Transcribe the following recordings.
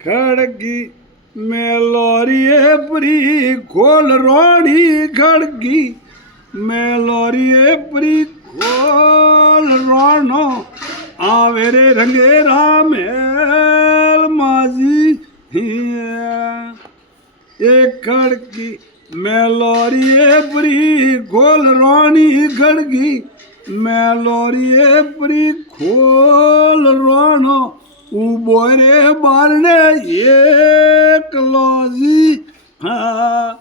खड़गी मेलोरिए परी खोल रोणी खड़गी मेलोरिए परी खोल रोनो आवेरे रंगे रामेल माजी एक खड़गी मेलोरिए परी खोल रोणी खड़गी मेलोरिए परी खोल रोनो उबो रे बारने एक लोजी हाँ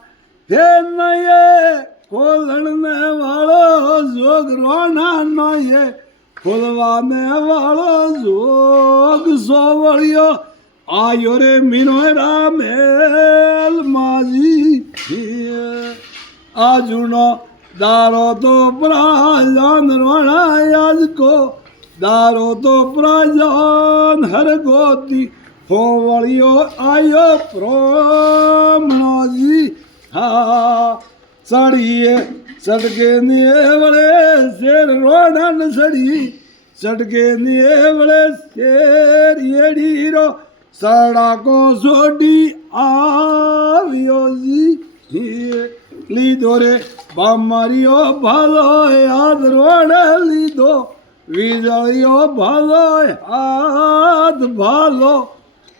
हे नये खोलने वालो जोग रोना नये खोलवाने वालो जोग सोवड़ियो आयो रे मीनो रामेल माजी आजुनो दारो तो प्राजान रोना आज को दारो तो प्राजान हर गोती हो वलियो आयो प्रोमनो जी हा सड़िए सड़के निये वले शेर रोडन सड़ी सड़के निये वले शेर येड़ी रो सड़ा को सोडी आवियो जी लीधो रे बामरियो भालो याद रोड लीधो વીજળીઓ ભાલો હાથ ભાલો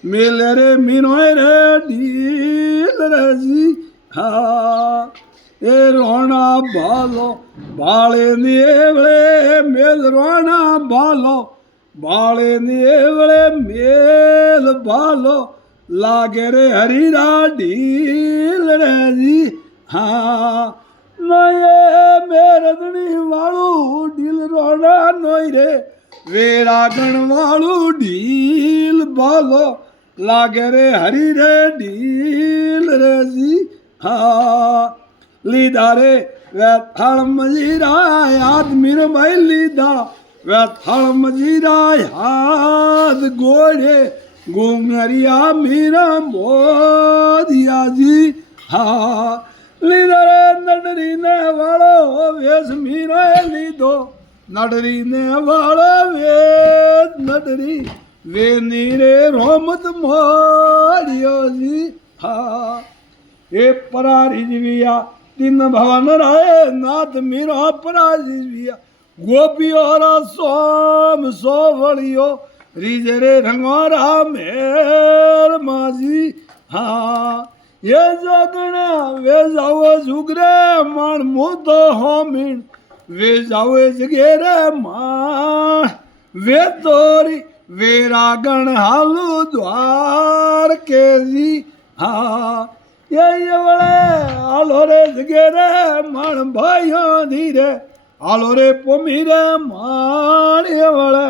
મેલે રે મીનોય રે ઢીલ રેજી હા એ રોણા ભાલો ભાળે ને એવળે મેલ રોણા ભાલો ભાળે ને એવળે મેલ ભાલો લાગે રે હરીરા ઢીલ રેજી હા નયે મેરદણી વાળું ઢીલ રોણા નોય રે વેરાગણ વાળું ઢીલ ભાલો લાગે રે હરી રે ઢીલ રેજી હા લીધા રે વેથાળ મજીરા હાથ મીરભાઈ લીધા વેથાળ મજીરા હાથ ગોળે ગુંગરિયા મીરા મોદિયાજી હા લીધો રે નડરી ને વાળો વેશ મીરો લીધો નડરી ને વાળો વેશ નડરી વેની રે રોમત મોરિયો જી હા એ પરારી જીવિયા તીન ભવન રાય નાથ મીરો પરારી જીવિયા ગોપીઓરા સોમ સોવળિયો રીજે રે રંગોરા મેર માજી હા ये जगना वे जावे जुगरे मान मुद होमिन वे जावे जगेरे मान वे तोरी वे रागण हालू द्वार के जी हाँ ये वले आलो रे जगेरे मान भाइयों धीरे आलो रे पोमीरे मान ये वले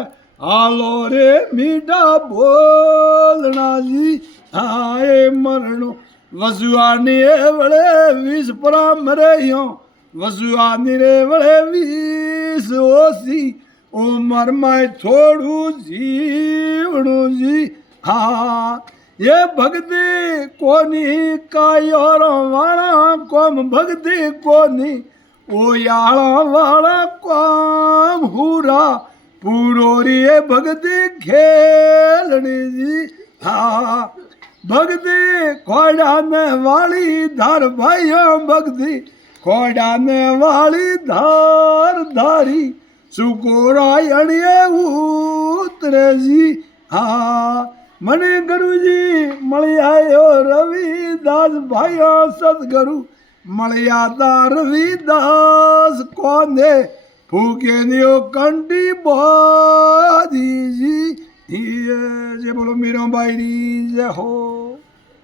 आलो रे मीठा बोलना जी हाँ ये मरणो वसुआनी वड़े विष पराम रहियो वसुआनी रे वड़े विष ओसी उमर में छोड़ू जीवणु जी हाँ ये भक्ति कोनी कायोर वाला कोम भक्ति कोनी ओ याला वाला कोम हुरा पूरो रे भक्ति खेलनी जी हाँ भक्ति खोड़ाने वाली धार भाइयों भक्ति खोड़ाने वाली धार धारी सुकोरायणिये उतरे जी हाँ मने गुरु जी मलियायो रविदास भाइयों सदगुरु मलियादा रविदास कोने फूके नियो कंटी बाजी जी ये जे बोलो मीरा बाई जय हो।